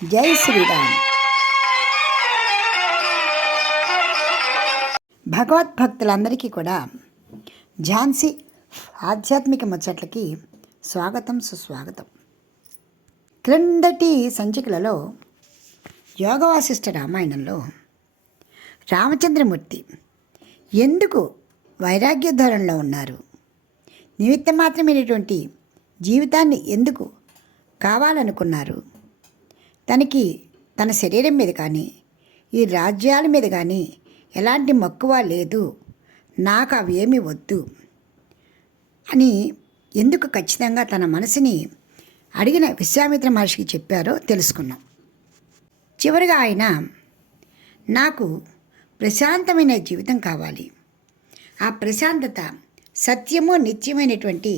జై శ్రీరామ్. భగవద్భక్తులందరికీ కూడా ఝాన్సీ ఆధ్యాత్మిక ముచ్చట్లకి స్వాగతం, సుస్వాగతం. క్రిందటి సంచికలలో యోగవాసిష్ఠ రామాయణంలో రామచంద్రమూర్తి ఎందుకు వైరాగ్య ధోరణిలో ఉన్నారు, నిమిత్త మాత్రమైనటువంటి జీవితాన్ని ఎందుకు కావాలనుకున్నారు, తనకి తన శరీరం మీద కానీ ఈ రాజ్యాల మీద కానీ ఎలాంటి మక్కువ లేదు, నాకు అవి ఏమీ వద్దు అని ఎందుకు ఖచ్చితంగా తన మనసుని అడిగిన విశ్వామిత్ర మహర్షికి చెప్పారో తెలుసుకున్నాం. చివరిగా ఆయన నాకు ప్రశాంతమైన జీవితం కావాలి, ఆ ప్రశాంతత సత్యము నిత్యమైనటువంటి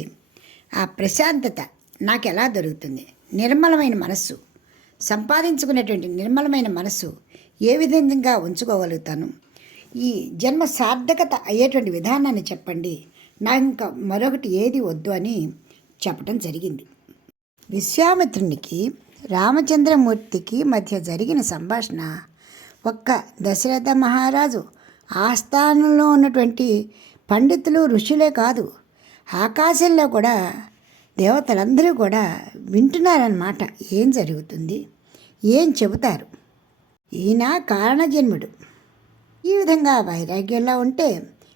ఆ ప్రశాంతత నాకు ఎలా దొరుకుతుంది, నిర్మలమైన మనస్సు సంపాదించుకునేటువంటి నిర్మలమైన మనస్సు ఏ విధంగా ఉంచుకోగలుగుతాను, ఈ జన్మ సార్థకత అయ్యేటువంటి విధానాన్ని చెప్పండి, నాకు ఇంకా మరొకటి ఏది వద్దు అని చెప్పడం జరిగింది. విశ్వామిత్రునికి రామచంద్రమూర్తికి మధ్య జరిగిన సంభాషణ ఒక్క దశరథ మహారాజు ఆస్థానంలో ఉన్నటువంటి పండితులు ఋషులే కాదు, ఆకాశంలో కూడా దేవతలందరూ కూడా వింటున్నారన్నమాట. ఏం జరుగుతుంది, ఏం చెబుతారు. ఈయన కారణజన్ముడు. ఈ విధంగా వైరాగ్యంలో ఉంటే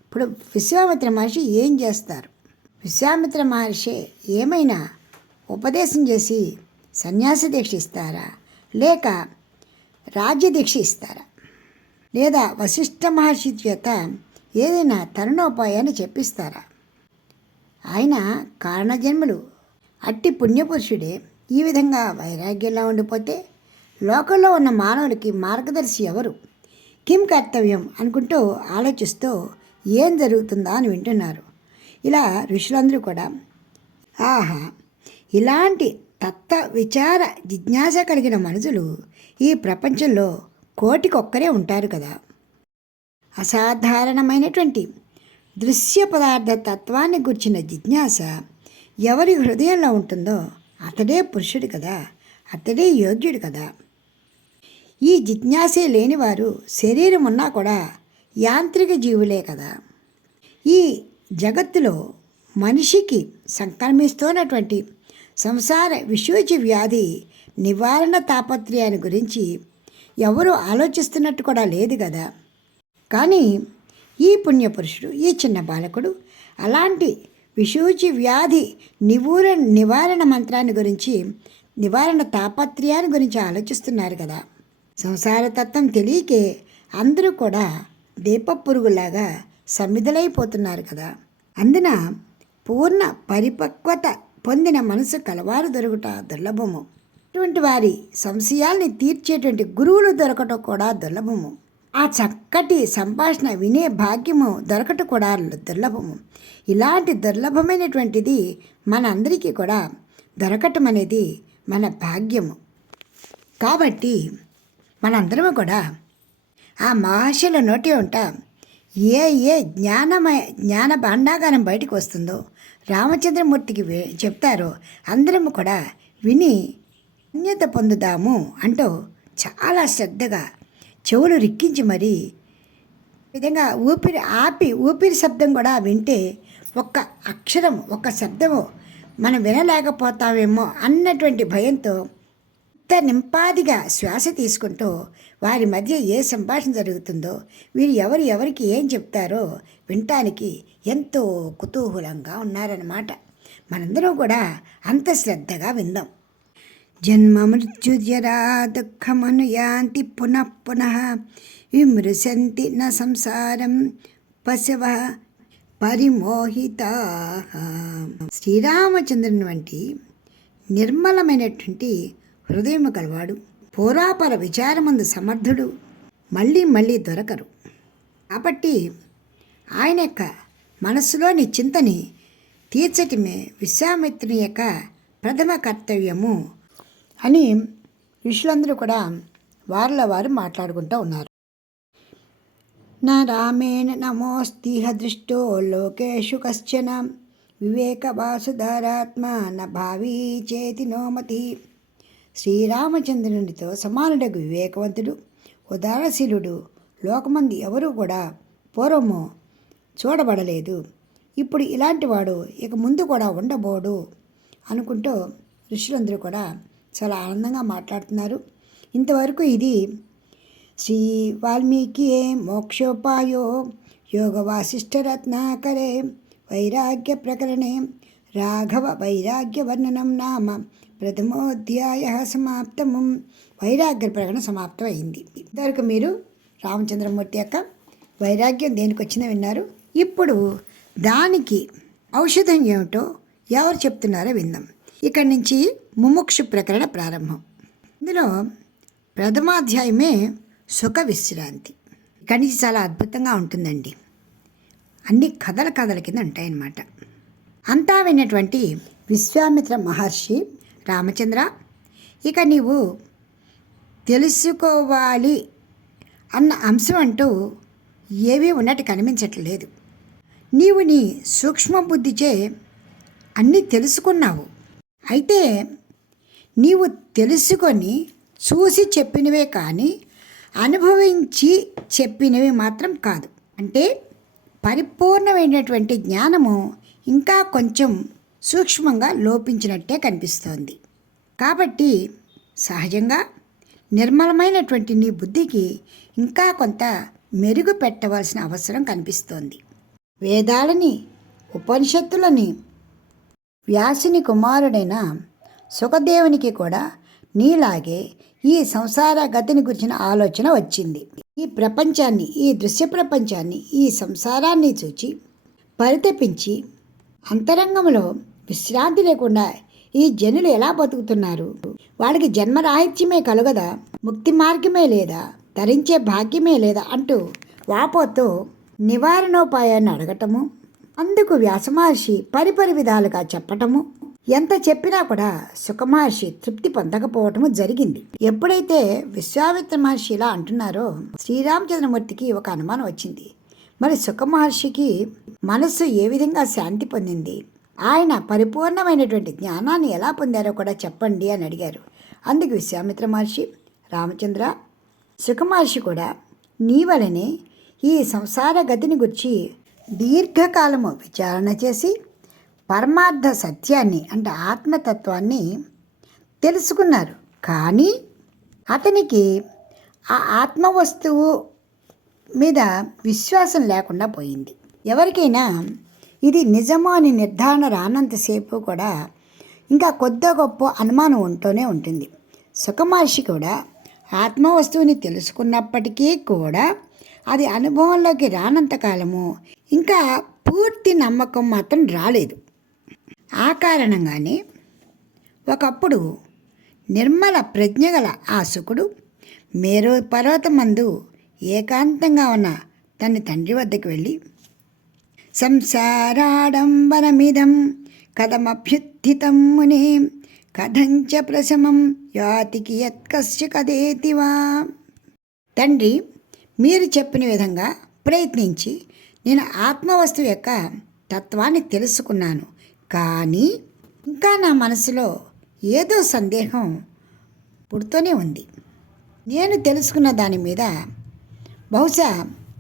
ఇప్పుడు విశ్వామిత్ర మహర్షి ఏం చేస్తారు? విశ్వామిత్ర మహర్షి ఏమైనా ఉపదేశం చేసి సన్యాసి దీక్ష ఇస్తారా, లేక రాజ్య దీక్ష ఇస్తారా, లేదా వశిష్ఠ మహర్షి చేత ఏదైనా తరుణోపాయాన్ని చెప్పిస్తారా? ఆయన కారణజన్ముడు, అట్టి పుణ్యపురుషుడే ఈ విధంగా వైరాగ్యంలో ఉండిపోతే లోకంలో ఉన్న మానవులకి మార్గదర్శి ఎవరు, కిం కర్తవ్యం అనుకుంటూ ఆలోచిస్తూ ఏం జరుగుతుందా అని వింటున్నారు. ఇలా ఋషులందరూ కూడా ఆహా, ఇలాంటి తత్వ విచార జిజ్ఞాస కలిగిన మనుషులు ఈ ప్రపంచంలో కోటికొక్కరే ఉంటారు కదా. అసాధారణమైనటువంటి దృశ్య పదార్థ తత్వాన్ని గుర్చిన జిజ్ఞాస ఎవరి హృదయంలో ఉంటుందో అతడే పురుషుడు కదా, అతడే యోగ్యుడు కదా. ఈ జిజ్ఞాసే లేనివారు శరీరం ఉన్నా కూడా యాంత్రిక జీవులే కదా. ఈ జగత్తులో మనిషికి సంక్రమిస్తున్నటువంటి సంసార విశోచి వ్యాధి నివారణ తాపత్రయాన్ని గురించి ఎవరు ఆలోచిస్తున్నట్టు కూడా లేదు కదా. కానీ ఈ పుణ్యపురుషుడు, ఈ చిన్న బాలకుడు అలాంటి విశూచి వ్యాధి నివారణ మంత్రాన్ని గురించి, నివారణ తాపత్రయాన్ని గురించి ఆలోచిస్తున్నారు కదా. సంసార తత్వం తెలియకే అందరూ కూడా దీపపురుగులాగా సమ్మిదలైపోతున్నారు కదా. అందున పూర్ణ పరిపక్వత పొందిన మనసు కలవారు దొరుకుట దుర్లభము. అటువంటి వారి సంశయాల్ని తీర్చేటువంటి గురువులు దొరకటం కూడా దుర్లభము. ఆ చక్కటి సంభాషణ వినే భాగ్యము దొరకటం కూడా దుర్లభము. ఇలాంటి దుర్లభమైనటువంటిది మనందరికీ కూడా దొరకటం అనేది మన భాగ్యము. కాబట్టి మనందరము కూడా ఆ మహర్షుల నోటి ఉంట ఏ జ్ఞాన భాండాగారం బయటకు వస్తుందో రామచంద్రమూర్తికి చెప్తారో అందరము కూడా విని అన్యత పొందుదాము అంటూ చాలా శ్రద్ధగా చెవులు రిక్కించి మరీ విధంగా ఊపిరి శబ్దం కూడా వింటే ఒక్క అక్షరం, ఒక్క శబ్దము మనం వినలేకపోతామేమో అన్నటువంటి భయంతో ఇంత నింపాదిగా శ్వాస తీసుకుంటూ వారి మధ్య ఏ సంభాషణ జరుగుతుందో, వీరు ఎవరికి ఏం చెప్తారో వినటానికి ఎంతో కుతూహలంగా ఉన్నారన్నమాట. మనందరం కూడా అంత శ్రద్ధగా విందాం. జన్మ మృత్యుజరా దుఃఖమనుయాంతి పునః పునః విమృశంతి న సంసారం పశవ పరిమోహితా. శ్రీరామచంద్రుని వంటి నిర్మలమైనటువంటి హృదయం కలవాడు, పూర్వాపర విచారమందు సమర్థుడు మళ్ళీ దొరకరు. కాబట్టి ఆయన యొక్క మనస్సులోని చింతని తీర్చటమే విశ్వామిత్రుని యొక్క ప్రథమ కర్తవ్యము అని ఋషులందరూ కూడా వారిలో వారు మాట్లాడుకుంటూ ఉన్నారు. నా రామేణ నమోస్తిహ దృష్టో లోకేషు కశ్చన వివేకవాసుధారాత్మ న భావీ చేతి నోమతి. శ్రీరామచంద్రునితో సమానుడగు వివేకవంతుడు, ఉదారశీలుడు లోకమంది ఎవరూ కూడా పూర్వము చూడబడలేదు. ఇప్పుడు ఇలాంటి వాడు ఇక ముందు కూడా ఉండబోడు అనుకుంటూ ఋషులందరూ కూడా చాలా ఆనందంగా మాట్లాడుతున్నారు. ఇంతవరకు ఇది శ్రీ వాల్మీకి మోక్షోపాయో యోగ వాసిష్ఠరత్నాకరే వైరాగ్య ప్రకరణే రాఘవ వైరాగ్య వర్ణనం నామ ప్రథమోధ్యాయ సమాప్తము. వైరాగ్య ప్రకటన సమాప్తం అయింది. ఇంతవరకు మీరు రామచంద్రమూర్తి యొక్క వైరాగ్యం దేనికి వచ్చిందో విన్నారు. ఇప్పుడు దానికి ఔషధం ఏమిటో ఎవరు చెప్తున్నారో విందాం. ఇక్కడి నుంచి ముముక్షు ప్రకరణ ప్రారంభం. ఇందులో ప్రథమాధ్యాయమే సుఖ విశ్రాంతి. ఇక్కడి నుంచి చాలా అద్భుతంగా ఉంటుందండి. అన్ని కథల కింద ఉంటాయన్నమాట. అంతా విన్నటువంటి విశ్వామిత్ర మహర్షి, రామచంద్ర, ఇక నీవు తెలుసుకోవాలి అన్న అంశం అంటూ ఏవీ ఉన్నట్టు కనిపించట్లేదు. నీవు నీ సూక్ష్మ బుద్ధిచే అన్నీ తెలుసుకున్నావు. అయితే నీవు తెలుసుకొని చూసి చెప్పినవే కానీ అనుభవించి చెప్పినవి మాత్రం కాదు. అంటే పరిపూర్ణమైనటువంటి జ్ఞానము ఇంకా కొంచెం సూక్ష్మంగా లోపించినట్టే కనిపిస్తోంది. కాబట్టి సహజంగా నిర్మలమైనటువంటి నీ బుద్ధికి ఇంకా కొంత మెరుగు పెట్టవలసిన అవసరం కనిపిస్తోంది. వేదాలని, ఉపనిషత్తులని వ్యాసుని కుమారుడైన సుఖదేవునికి కూడా నీలాగే ఈ సంసార గతిని గురించిన ఆలోచన వచ్చింది. ఈ ప్రపంచాన్ని, ఈ దృశ్య ప్రపంచాన్ని, ఈ సంసారాన్ని చూచి పరితపించి అంతరంగంలో విశ్రాంతి లేకుండా ఈ జనులు ఎలా బతుకుతున్నారు, వాళ్ళకి జన్మరాహిత్యమే కలుగదా, ముక్తి మార్గమే లేదా, ధరించే భాగ్యమే లేదా అంటూ వాపోతో నివారణోపాయాన్ని అడగటము, అందుకు వ్యాసమహర్షి పరిపరి విధాలుగా చెప్పటము, ఎంత చెప్పినా కూడా సుఖమహర్షి తృప్తి పొందకపోవటము జరిగింది. ఎప్పుడైతే విశ్వామిత్ర మహర్షి ఇలా అంటున్నారో శ్రీరామచంద్రమూర్తికి ఒక అనుమానం వచ్చింది. మరి సుఖమహర్షికి మనస్సు ఏ విధంగా శాంతి పొందింది, ఆయన పరిపూర్ణమైనటువంటి జ్ఞానాన్ని ఎలా పొందారో కూడా చెప్పండి అని అడిగారు. అందుకు విశ్వామిత్ర మహర్షి, రామచంద్ర, సుఖమహర్షి కూడా నీ వలనే ఈ సంసార గతిని గురించి దీర్ఘకాలము విచారణ చేసి పరమార్థ సత్యాన్ని అంటే ఆత్మతత్వాన్ని తెలుసుకున్నారు. కానీ అతనికి ఆ ఆత్మ వస్తువు మీద విశ్వాసం లేకుండా పోయింది. ఎవరికైనా ఇది నిజమో అని నిర్ధారణ రానంతసేపు కూడా ఇంకా కొద్ది గొప్ప అనుమానం ఉంటూనే ఉంటుంది. సుఖమహర్షి కూడా ఆత్మ వస్తువుని తెలుసుకున్నప్పటికీ కూడా అది అనుభవంలోకి రానంతకాలము ఇంకా పూర్తి నమ్మకం మాత్రం రాలేదు. ఆ కారణంగానే ఒకప్పుడు నిర్మల ప్రజ్ఞగల ఆ శుకుడు మేరు పర్వతమందు ఏకాంతంగా ఉన్న తన తండ్రి వద్దకు వెళ్ళి, సంసారాడంబరమిదం కథమభ్యుత్థితం మునే కథంచ ప్రశమం యాతికి యత్కస్య కదేతివా. తండ్రి, మీరు చెప్పిన విధంగా ప్రయత్నించి నేను ఆత్మవస్తువు యొక్క తత్వాన్ని తెలుసుకున్నాను. కానీ ఇంకా నా మనసులో ఏదో సందేహం పుడుతూనే ఉంది. నేను తెలుసుకున్న దాని మీద బహుశా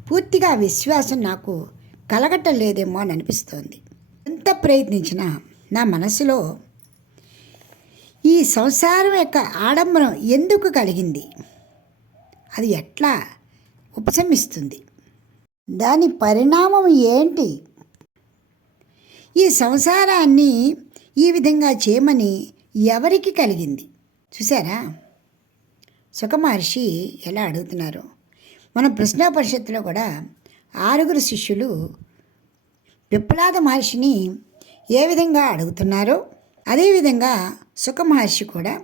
పూర్తిగా విశ్వాసం నాకు కలగటం లేదేమో అని అనిపిస్తోంది. ఎంత ప్రయత్నించినా నా మనసులో ఈ సంసారం యొక్క ఆడంబరం ఎందుకు కలిగింది, అది ఎట్లా ఉపశమిస్తుంది, దాని పరిణామం ఏంటి, ఈ సంసారాన్ని ఈ విధంగా చేయమని ఎవరికి కలిగింది. చూసారా సుఖమహర్షి ఎలా అడుగుతున్నారు. మన ప్రశ్నోపనిషత్తులో కూడా 6 శిష్యులు పిప్పలాద మహర్షిని ఏ విధంగా అడుగుతున్నారో అదేవిధంగా సుఖమహర్షి కూడా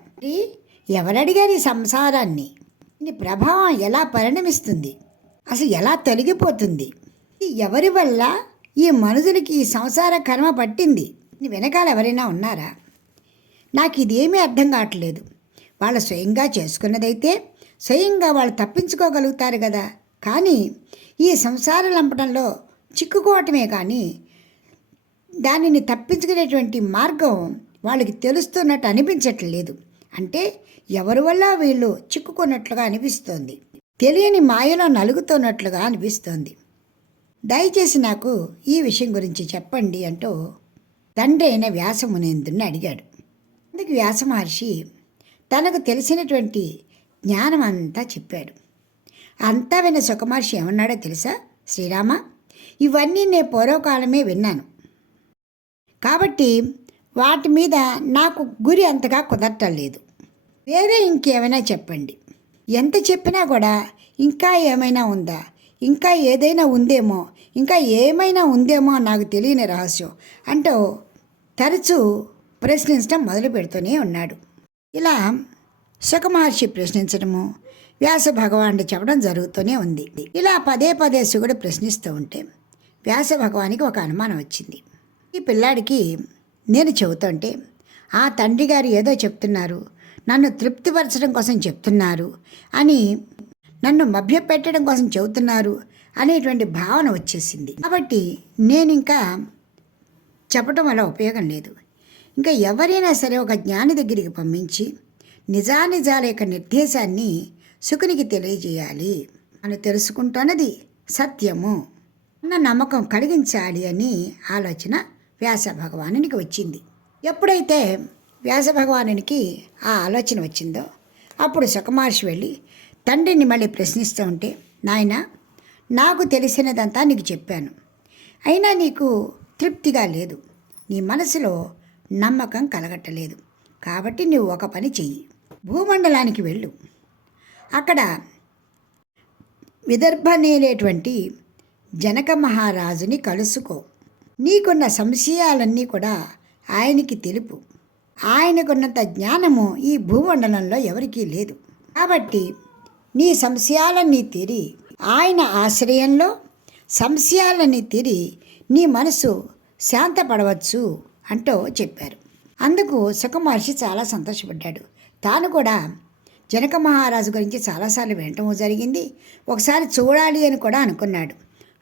ఎవరడిగారు ఈ సంసారాన్ని, దీని ప్రభావం ఎలా పరిణమిస్తుంది, అసలు ఎలా తొలగిపోతుంది, ఎవరి వల్ల ఈ మనుషులకి ఈ సంసార కర్మ పట్టింది, వెనకాల ఎవరైనా ఉన్నారా, నాకు ఇదేమీ అర్థం కావట్లేదు. వాళ్ళు స్వయంగా చేసుకున్నదైతే స్వయంగా వాళ్ళు తప్పించుకోగలుగుతారు కదా, కానీ ఈ సంసార లంపటంలో చిక్కుకోవటమే కానీ దానిని తప్పించుకునేటువంటి మార్గం వాళ్ళకి తెలుస్తున్నట్టు అనిపించట్లేదు అంటే ఎవరి వల్ల వీళ్ళు చిక్కుకున్నట్లుగా అనిపిస్తోంది. తెలియని మాయలో నలుగుతున్నట్లుగా అనిపిస్తోంది. దయచేసి నాకు ఈ విషయం గురించి చెప్పండి అంటూ తండ్రి అయిన వ్యాసమునేంద్రుని అడిగాడు. అందుకు వ్యాస మహర్షి తనకు తెలిసినటువంటి జ్ఞానం అంతా చెప్పాడు. అంతా విన్న సుఖమహర్షి ఏమన్నాడో తెలుసా? శ్రీరామ, ఇవన్నీ నేను పూర్వకాలమే విన్నాను కాబట్టి వాటి మీద నాకు గురి అంతగా కుదరటం లేదు. వేరే ఇంకేమైనా చెప్పండి. ఎంత చెప్పినా కూడా ఇంకా ఏమైనా ఉందా, ఇంకా ఏదైనా ఉందేమో, ఇంకా ఏమైనా ఉందేమో నాకు తెలియని రహస్యం అంటూ తరచూ ప్రశ్నించడం మొదలు పెడుతూనే ఉన్నాడు. ఇలా సుఖమహర్షి ప్రశ్నించడము, వ్యాస భగవానుడు చెప్పడం జరుగుతూనే ఉంది. ఇలా పదే పదే శుకుడు ప్రశ్నిస్తూ ఉంటే వ్యాస భగవానికి ఒక అనుమానం వచ్చింది. ఈ పిల్లాడికి నేను చెబుతుంటే ఆ తండ్రి గారు ఏదో చెప్తున్నారు, నన్ను తృప్తిపరచడం కోసం చెప్తున్నారు అని, నన్ను మభ్యపెట్టడం కోసం చెబుతున్నారు అనేటువంటి భావన వచ్చేసింది. కాబట్టి నేను ఇంకా చెప్పటం వల్ల ఉపయోగం లేదు. ఇంకా ఎవరైనా సరే ఒక జ్ఞాని దగ్గరికి పంపించి నిజానిజాల యొక్క నిర్దేశాన్ని శుకునికి తెలియజేయాలి. అని తెలుసుకుంటున్నది సత్యము అన్న నమ్మకం కలిగించాలి అని ఆలోచన వ్యాస భగవానునికి వచ్చింది. ఎప్పుడైతే వ్యాస భగవానునికి ఆ ఆలోచన వచ్చిందో అప్పుడు సుఖమహర్షి వెళ్ళి తండ్రిని మళ్ళీ ప్రశ్నిస్తూ ఉంటే, నాయన, నాకు తెలిసినదంతా నీకు చెప్పాను, అయినా నీకు తృప్తిగా లేదు, నీ మనసులో నమ్మకం కలగట్టలేదు. కాబట్టి నువ్వు ఒక పని చెయ్యి, భూమండలానికి వెళ్ళు, అక్కడ విదర్భనేలేటువంటి జనక మహారాజుని కలుసుకో, నీకున్న సంశయాలన్నీ కూడా ఆయనకి తెలుపు. ఆయనకున్నంత జ్ఞానము ఈ భూమండలంలో ఎవరికీ లేదు. కాబట్టి నీ సంశయాలన్నీ తీరి ఆయన ఆశ్రయంలో సంశయాలన్నీ తీరి నీ మనసు శాంతపడవచ్చు అంటూ చెప్పారు. అందుకు సుఖమహర్షి చాలా సంతోషపడ్డాడు. తాను కూడా జనక మహారాజు గురించి చాలాసార్లు వినటము జరిగింది. ఒకసారి చూడాలి అని కూడా అనుకున్నాడు.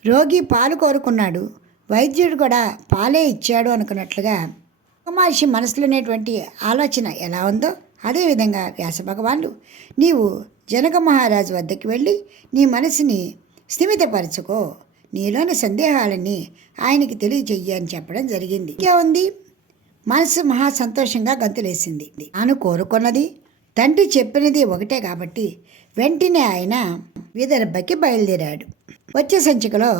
రోగి పాలు కోరుకున్నాడు, వైద్యుడు కూడా పాలే ఇచ్చాడు అనుకున్నట్లుగా సుఖమహర్షి మనసులోనేటువంటి ఆలోచన ఎలా ఉందో అదేవిధంగా వ్యాస భగవానుడు నీవు జనక మహారాజు వద్దకు వెళ్ళి నీ మనసుని స్థిమితపరచుకో, నీలోని సందేహాలన్నీ ఆయనకి తెలియజెయ్యి అని చెప్పడం జరిగింది. ఇంకేముంది, మనసు మహా సంతోషంగా గంతులేసింది. తాను కోరుకున్నది తండ్రి చెప్పినది ఒకటే కాబట్టి వెంటనే ఆయన విదర్భకి బయలుదేరాడు. వచ్చే సంచికలో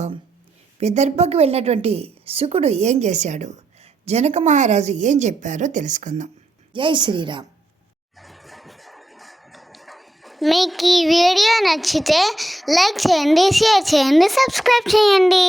విదర్భకి వెళ్ళినటువంటి శుకుడు ఏం చేశాడు, జనక మహారాజు ఏం చెప్పారో తెలుసుకుందాం. జై శ్రీరామ్. మీకు ఈ వీడియో నచ్చితే లైక్ చేయండి, షేర్ చేయండి, సబ్స్క్రైబ్ చేయండి.